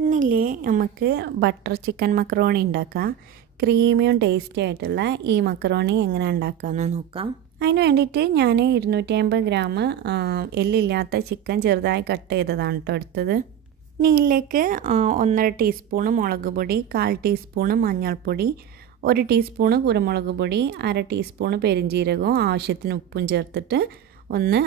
ഇന്നില്ലേ നമുക്ക് butter chicken മക്കറോണി ഉണ്ടാക്കാം. ക്രീമിയും tasty ആയിട്ടുള്ള ഈ മക്കറോണി എങ്ങനെ ഉണ്ടാക്കാമെന്ന് നോക്കാം. അതിന് വേണ്ടിയിട്ട് ഞാൻ 250 ഗ്രാം എല്ലില്ലാത്ത ചിക്കൻ ചെറുതായി കട്ട് ചെയ്തതാണ് കേട്ടോ എടുത്തത്. ഇനി ഇതിലേക്ക് 1.5 ടീസ്പൂണ് മുളക് പൊടി, 1/4 ടീസ്പൂണ് മഞ്ഞൾപ്പൊടി, 1 ടീസ്പൂണ് കുരുമുളക് പൊടി, 1/2 ടീസ്പൂണ് പെരിഞ്ജീരകവും ആവശ്യത്തിന് ഉപ്പും ചേർത്തിട്ട് ഒന്ന്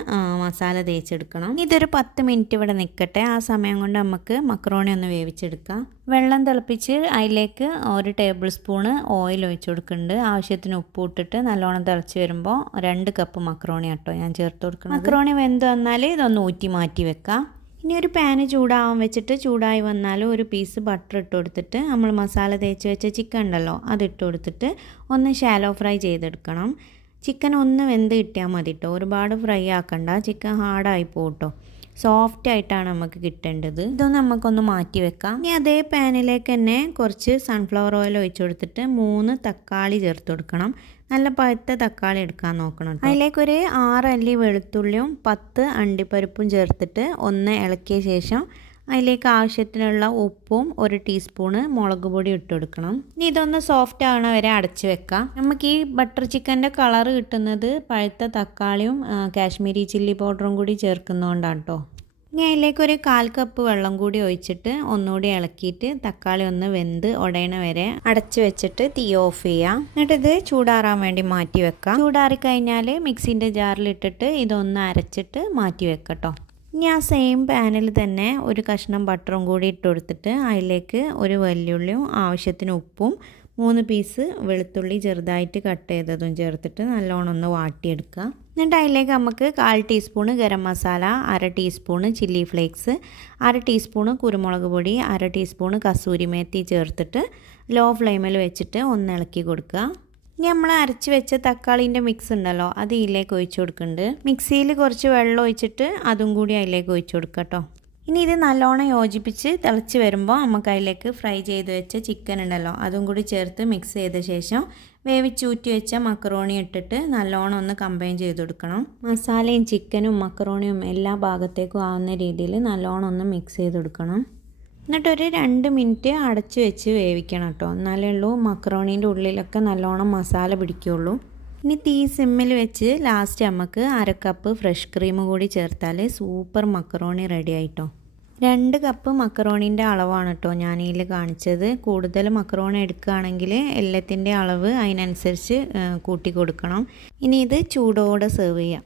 മസാല തേച്ചെടുക്കണം. ഇതൊരു 10 മിനിറ്റ് ഇവിടെ നിൽക്കട്ടെ. ആ സമയം കൊണ്ട് നമുക്ക് മക്കറോണി ഒന്ന് വേവിച്ചെടുക്കാം. വെള്ളം തിളപ്പിച്ച് അതിലേക്ക് 1 ടേബിൾ സ്പൂണ് ഓയിൽ ഒഴിച്ചു കൊടുക്കുന്നുണ്ട്. ആവശ്യത്തിന് ഉപ്പ് ഇട്ടിട്ട് നല്ലോണം തിളച്ച് വരുമ്പോൾ 2 കപ്പ് മക്കറോണി കേട്ടോ ഞാൻ ചേർത്ത് കൊടുക്കണം. മക്കറോണി വെന്ത് വന്നാൽ ഇതൊന്ന് ഊറ്റി മാറ്റി വെക്കാം. ഇനി ഒരു പാന് ചൂടാവാൻ വെച്ചിട്ട് ചൂടായി വന്നാൽ ഒരു പീസ് ബട്ടർ ഇട്ട് കൊടുത്തിട്ട് നമ്മൾ മസാല തേച്ച് വെച്ച ചിക്കൻ ഉണ്ടല്ലോ അതിട്ട് കൊടുത്തിട്ട് ഒന്ന് ഷാലോ ഫ്രൈ ചെയ്തെടുക്കണം. ചിക്കൻ ഒന്ന് വെന്ത് കിട്ടിയാൽ മതി കേട്ടോ, ഒരുപാട് ഫ്രൈ ആക്കണ്ട. ചിക്കൻ ഹാർഡായി പോട്ടോ, സോഫ്റ്റ് ആയിട്ടാണ് നമുക്ക് കിട്ടേണ്ടത്. ഇതൊന്ന് നമുക്കൊന്ന് മാറ്റി വെക്കാം. ഇനി അതേ പാനിലേക്ക് തന്നെ കുറച്ച് സൺഫ്ലവർ ഓയിൽ ഒഴിച്ചു കൊടുത്തിട്ട് 3 തക്കാളി ചേർത്ത് കൊടുക്കണം. നല്ല പഴുത്ത തക്കാളി എടുക്കാൻ നോക്കണം. അതിലേക്കൊരു 6 അല്ലി വെളുത്തുള്ളിയും 10 അണ്ടിപ്പരിപ്പും ചേർത്തിട്ട് ഒന്ന് ഇളക്കിയ ശേഷം അതിലേക്ക് ആവശ്യത്തിനുള്ള ഉപ്പും 1 ടീസ്പൂണ് മുളക് പൊടി ഇട്ട് കൊടുക്കണം. ഇനി ഇതൊന്ന് സോഫ്റ്റ് ആവണ വരെ അടച്ച് വെക്കാം. നമുക്ക് ഈ ബട്ടർ ചിക്കൻ്റെ കളർ കിട്ടുന്നത് പഴുത്ത തക്കാളിയും കാശ്മീരി ചില്ലി പൗഡറും കൂടി ചേർക്കുന്നതുകൊണ്ടാണ് കേട്ടോ. ഇനി അതിലേക്ക് ഒരു 1/4 കപ്പ് വെള്ളം കൂടി ഒഴിച്ചിട്ട് ഒന്നുകൂടി ഇളക്കിയിട്ട് തക്കാളി ഒന്ന് വെന്ത് ഉടയണ വരെ അടച്ച് വെച്ചിട്ട് തീ ഓഫ് ചെയ്യാം. എന്നിട്ടിത് ചൂടാറാൻ വേണ്ടി മാറ്റി വെക്കാം. ചൂടാറി കഴിഞ്ഞാൽ മിക്സിൻ്റെ ജാറിലിട്ടിട്ട് ഇതൊന്ന് അരച്ചിട്ട് മാറ്റി വെക്കട്ടോ. ഇനി ആ സെയിം പാനിൽ തന്നെ ഒരു കഷ്ണം ബട്ടറും കൂടി ഇട്ട് കൊടുത്തിട്ട് അതിലേക്ക് ഒരു വെല്ലുള്ളിയും ആവശ്യത്തിന് ഉപ്പും 3 പീസ് വെളുത്തുള്ളി ചെറുതായിട്ട് കട്ട് ചെയ്തതും ചേർത്തിട്ട് നല്ലോണം ഒന്ന് വാട്ടിയെടുക്കുക. എന്നിട്ട് അതിലേക്ക് നമുക്ക് 1/4 teaspoon garam masala, 1/2 teaspoon chilli flakes, 1/2 teaspoon കുരുമുളക് പൊടി, 1/2 ടീസ്പൂണ് കസൂരി മേത്തി ചേർത്തിട്ട് ലോ ഫ്ലെയിമിൽ വെച്ചിട്ട് ഒന്ന് ഇളക്കി കൊടുക്കുക. ഇനി നമ്മൾ അരച്ച് വെച്ച തക്കാളീൻ്റെ മിക്സ് ഉണ്ടല്ലോ അത് ഇതിലേക്ക് ഒഴിച്ചു കൊടുക്കുന്നുണ്ട്. മിക്സിയിൽ കുറച്ച് വെള്ളം ഒഴിച്ചിട്ട് അതും കൂടി അതിലേക്ക് ഒഴിച്ചു കൊടുക്കുക കേട്ടോ. ഇനി ഇത് നല്ലോണം യോജിപ്പിച്ച് തിളച്ച് വരുമ്പോൾ നമുക്ക് അതിലേക്ക് ഫ്രൈ ചെയ്ത് വെച്ച ചിക്കൻ ഉണ്ടല്ലോ അതും കൂടി ചേർത്ത് മിക്സ് ചെയ്ത ശേഷം വേവിച്ചൂറ്റി വെച്ച മക്കറോണി ഇട്ടിട്ട് നല്ലോണം ഒന്ന് കമ്പൈൻ ചെയ്ത് കൊടുക്കണം. മസാലയും ചിക്കനും മക്കറോണിയും എല്ലാ ഭാഗത്തേക്കും ആവുന്ന രീതിയിൽ നല്ലോണം ഒന്ന് മിക്സ് ചെയ്ത് കൊടുക്കണം. എന്നിട്ടൊരു 2 മിനിറ്റ് അടച്ച് വെച്ച് വേവിക്കണം കേട്ടോ, എന്നാലേ ഉള്ളൂ മക്കറോണീൻ്റെ ഉള്ളിലൊക്കെ നല്ലോണം മസാല പിടിക്കുകയുള്ളൂ. ഇനി തീ സിമ്മിൽ വെച്ച് ലാസ്റ്റ് നമുക്ക് 1/2 കപ്പ് ഫ്രഷ് ക്രീം കൂടി ചേർത്താൽ സൂപ്പർ മക്കറോണി റെഡി ആയിട്ടോ. 2 കപ്പ് മക്കറോണീൻ്റെ അളവാണ് കേട്ടോ ഞാൻ ഇതിൽ കാണിച്ചത്. കൂടുതൽ മക്കറോണി എടുക്കുകയാണെങ്കിൽ എല്ലാത്തിൻ്റെ അളവ് അതിനനുസരിച്ച് കൂട്ടി കൊടുക്കണം. ഇനി ഇത് ചൂടോടെ സെർവ് ചെയ്യാം.